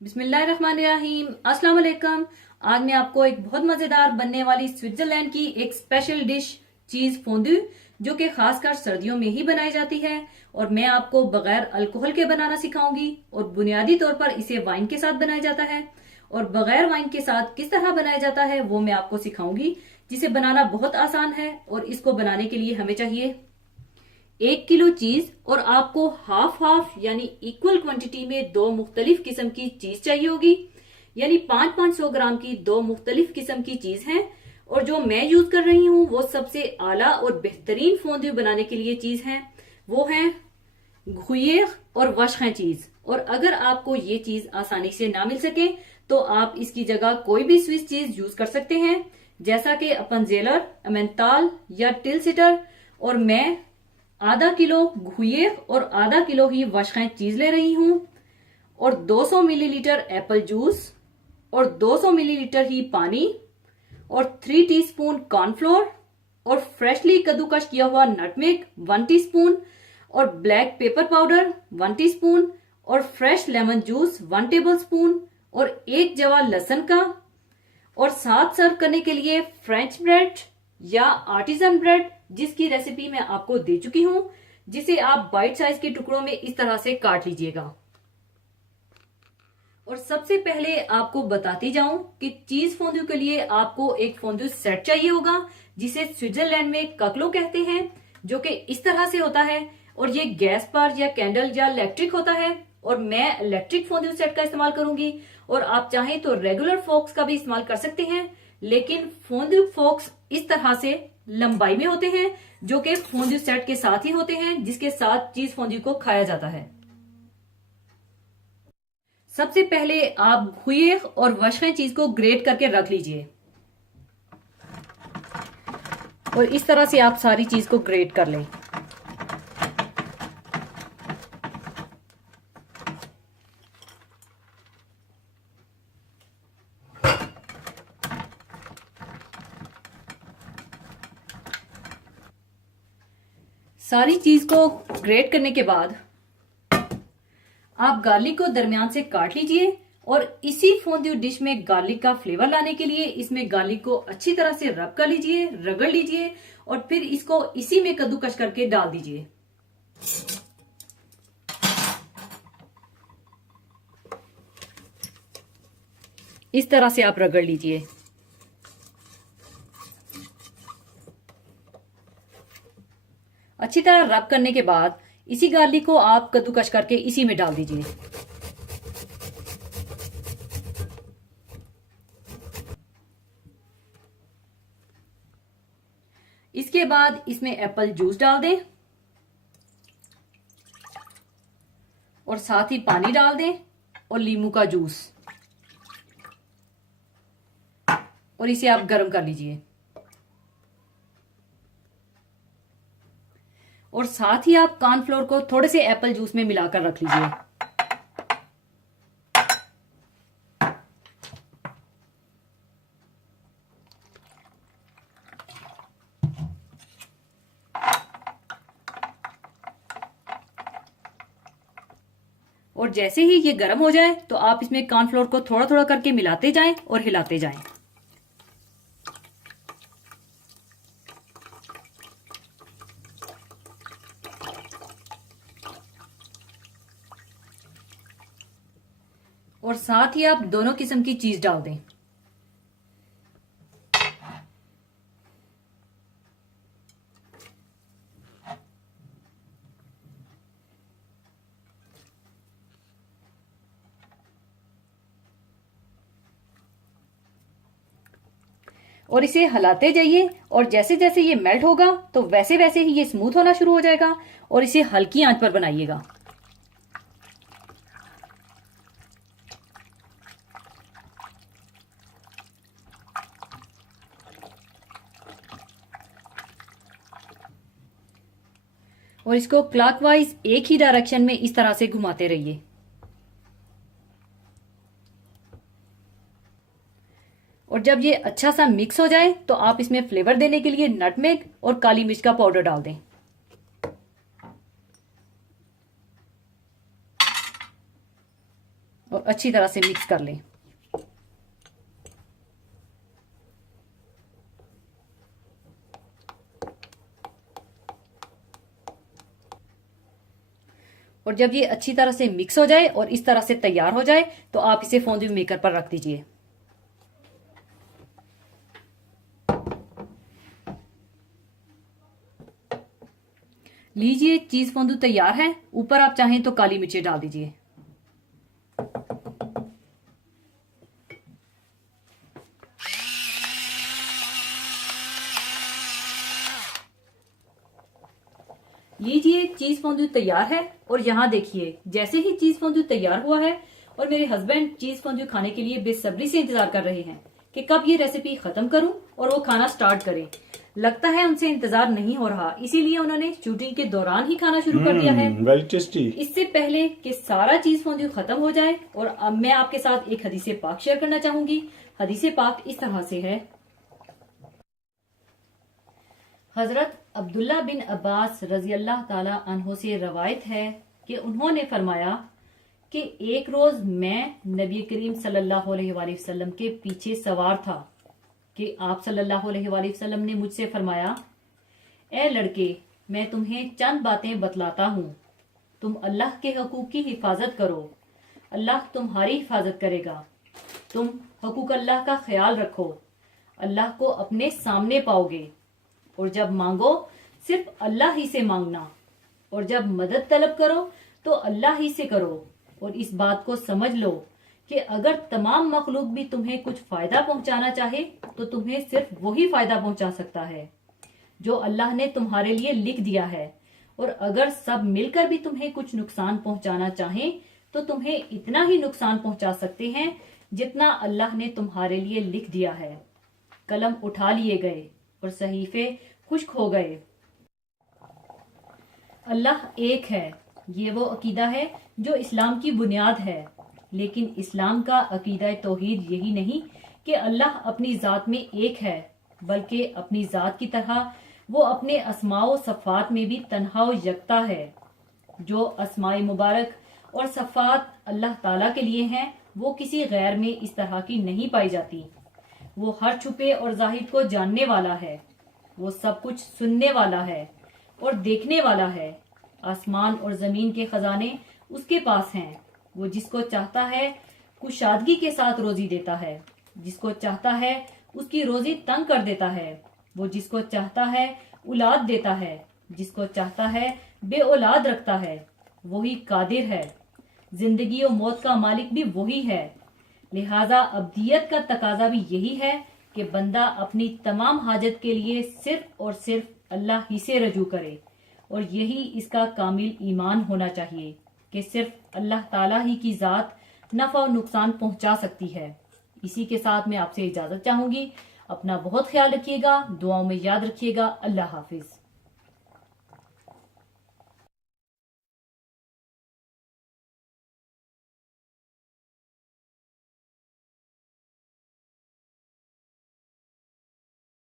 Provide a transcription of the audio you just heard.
बिस्मिल्लाहिर्रहमानिर्रहीम। अस्सलाम वालेकुम। आज मैं आपको एक बहुत मजेदार बनने वाली स्विट्जरलैंड की एक स्पेशल डिश चीज फोंदू जो कि खासकर सर्दियों में ही बनाई जाती है और मैं आपको बगैर अल्कोहल के बनाना सिखाऊंगी। और बुनियादी तौर पर इसे वाइन के साथ बनाया जाता है और बगैर वाइन के साथ किस तरह बनाया जाता है वो मैं आपको सिखाऊंगी, जिसे बनाना बहुत आसान है। और इसको बनाने के लिए हमें चाहिए 1 किलो चीज और आपको हाफ हाफ यानी इक्वल क्वांटिटी में दो मुख्तलिफ किस्म की चीज चाहिए होगी। यानी 500-500 ग्राम की दो मुख्तलिफ किस्म की चीज है। और जो मैं यूज कर रही हूँ वो सबसे आला और बेहतरीन फोंदू बनाने के लिए चीज है, वो है घुये और वशखें चीज। और अगर आपको ये चीज आसानी से ना मिल सके तो आप इसकी जगह कोई भी स्विस चीज यूज कर सकते हैं, जैसा कि अपनजेलर, अमेंताल या टिलसिटर। और मैं आधा किलो घुये और आधा किलो ही वशखें चीज ले रही हूं और 200 मिलीलीटर एप्पल जूस और 200 मिलीलीटर ही पानी और 3 टीस्पून कॉर्नफ्लोर और फ्रेशली कद्दूकश किया हुआ नटमेग 1 टीस्पून और ब्लैक पेपर पाउडर 1 टीस्पून और फ्रेश लेमन जूस 1 टेबलस्पून और एक जवा लहसुन का। और साथ सर्व करने के लिए फ्रेंच ब्रेड या आर्टिजन ब्रेड, जिसकी रेसिपी मैं आपको दे चुकी हूं, जिसे आप बाइट साइज के टुकड़ों में इस तरह से काट लीजिएगा। और सबसे पहले आपको बताती जाऊं कि चीज फोंदू के लिए आपको एक फोंदू सेट चाहिए होगा, जिसे स्विट्जरलैंड में ककलो कहते हैं, जो कि इस तरह से होता है। और ये गैस पर या कैंडल या इलेक्ट्रिक होता है और मैं इलेक्ट्रिक फोंदू सेट का इस्तेमाल करूंगी। और आप चाहें तो रेगुलर फोक्स का भी इस्तेमाल कर सकते हैं, लेकिन फोंदू फोक्स इस तरह से लंबाई में होते हैं जो कि फोंदू सेट के साथ ही होते हैं, जिसके साथ चीज फोंदू को खाया जाता है। सबसे पहले आप घुये और वशखें चीज को ग्रेट करके रख लीजिए और इस तरह से आप सारी चीज को ग्रेट कर लें। सारी चीज को ग्रेट करने के बाद आप गार्लिक को दरमियान से काट लीजिए और इसी फोंदू डिश में गार्लिक का फ्लेवर लाने के लिए इसमें गार्लिक को अच्छी तरह से रब कर लीजिए, रगड़ लीजिए और फिर इसको इसी में कद्दूकश करके डाल दीजिए। इस तरह से आप रगड़ लीजिए। अच्छी तरह रब करने के बाद इसी गार्लिक को आप कद्दूकश करके इसी में डाल दीजिए। इसके बाद इसमें एप्पल जूस डाल दें और साथ ही पानी डाल दें और नींबू का जूस, और इसे आप गर्म कर लीजिए। और साथ ही आप कॉर्नफ्लोर को थोड़े से एप्पल जूस में मिलाकर रख लीजिए। और जैसे ही ये गर्म हो जाए तो आप इसमें कॉर्नफ्लोर को थोड़ा थोड़ा करके मिलाते जाएं और हिलाते जाएं। और साथ ही आप दोनों किस्म की चीज डाल दें। और इसे हिलाते जाइए और जैसे जैसे ये मेल्ट होगा तो वैसे वैसे ही ये स्मूथ होना शुरू हो जाएगा। और इसे हल्की आंच पर बनाइएगा। और इसको क्लॉकवाइज एक ही डायरेक्शन में इस तरह से घुमाते रहिए। और जब ये अच्छा सा मिक्स हो जाए तो आप इसमें फ्लेवर देने के लिए नटमेग और काली मिर्च का पाउडर डाल दें। और अच्छी तरह से मिक्स कर लें। और जब ये अच्छी तरह से मिक्स हो जाए और इस तरह से तैयार हो जाए तो आप इसे फोंदू मेकर पर रख दीजिए। लीजिए, चीज फोंदू तैयार है। ऊपर आप चाहें तो काली मिर्ची डाल दीजिए। लीजिए, चीज फोंदू तैयार है। और यहाँ देखिए, जैसे ही चीज फोंदू तैयार हुआ है और मेरे हस्बैंड चीज फोंदू खाने के लिए बेसब्री से इंतजार कर रहे हैं कि कब ये रेसिपी खत्म करूं और वो खाना स्टार्ट करें। लगता है उनसे इंतजार नहीं हो रहा, इसीलिए उन्होंने शूटिंग के दौरान ही खाना शुरू कर दिया है। Very tasty. इससे पहले कि सारा चीज फोंदू खत्म हो जाए, और अब मैं आपके साथ एक हदीसे पाक शेयर करना चाहूंगी। हदीसे पाक इस तरह से है। हजरत अब्दुल्ला बिन अब्बास रजी अल्लाह ताला अन्हो से रवायत है कि उन्होंने फरमाया कि एक रोज मैं नबी करीम सल्लल्लाहु अलैहि वसल्लम के पीछे सवार था कि आप सल्लल्लाहु अलैहि वसल्लम ने मुझसे फरमाया, ए लड़के, मैं तुम्हें चंद बातें बतलाता हूँ। तुम अल्लाह के हकूक की हिफाजत करो, अल्लाह तुम्हारी हिफाजत करेगा। तुम हकूक अल्लाह का ख्याल रखो, अल्लाह को अपने सामने पाओगे। और जब मांगो सिर्फ अल्लाह ही से मांगना, और जब मदद तलब करो तो अल्लाह ही से करो। और इस बात को समझ लो कि अगर तमाम मखलूक भी तुम्हें कुछ फायदा पहुंचाना चाहे तो तुम्हें सिर्फ वही फायदा पहुंचा सकता है जो अल्लाह ने तुम्हारे लिए लिख दिया है। और अगर सब मिलकर भी तुम्हें कुछ नुकसान पहुंचाना चाहे तो तुम्हें इतना ही नुकसान पहुंचा सकते हैं जितना अल्लाह ने तुम्हारे लिए लिख दिया है। कलम उठा लिए गए और सहीफे खुश्क हो गए। अल्लाह एक है, ये वो अकीदा है जो इस्लाम की बुनियाद है। लेकिन इस्लाम का अकीदा तौहीद यही नहीं कि अल्लाह अपनी जात में एक है, बल्कि अपनी जात की तरह वो अपने अस्माओ सफ़ात में भी तन्हा व यकता है। जो अस्माए मुबारक और सफ़ात अल्लाह ताला के लिए हैं, वो किसी गैर में इस तरह की नहीं पाई जाती। वो हर छुपे और जाहिर को जानने वाला है। वो सब कुछ सुनने वाला है और देखने वाला है। आसमान और जमीन के खजाने उसके पास हैं। वो जिसको चाहता है कुशादगी के साथ रोजी देता है, जिसको चाहता है उसकी रोजी तंग कर देता है। वो जिसको चाहता है औलाद देता है, जिसको चाहता है बे औलाद रखता है। वही कादिर है, जिंदगी और मौत का मालिक भी वही है। लिहाजा अब्दियत का तकाजा भी यही है कि बंदा अपनी तमाम हाजत के लिए सिर्फ और सिर्फ अल्लाह ही से रजू करे। और यही इसका कामिल ईमान होना चाहिए कि सिर्फ अल्लाह ताला ही की जात नफा और नुकसान पहुंचा सकती है। इसी के साथ मैं आपसे इजाजत चाहूंगी। अपना बहुत ख्याल रखिएगा, दुआओं में याद रखिएगा। अल्लाह हाफिज।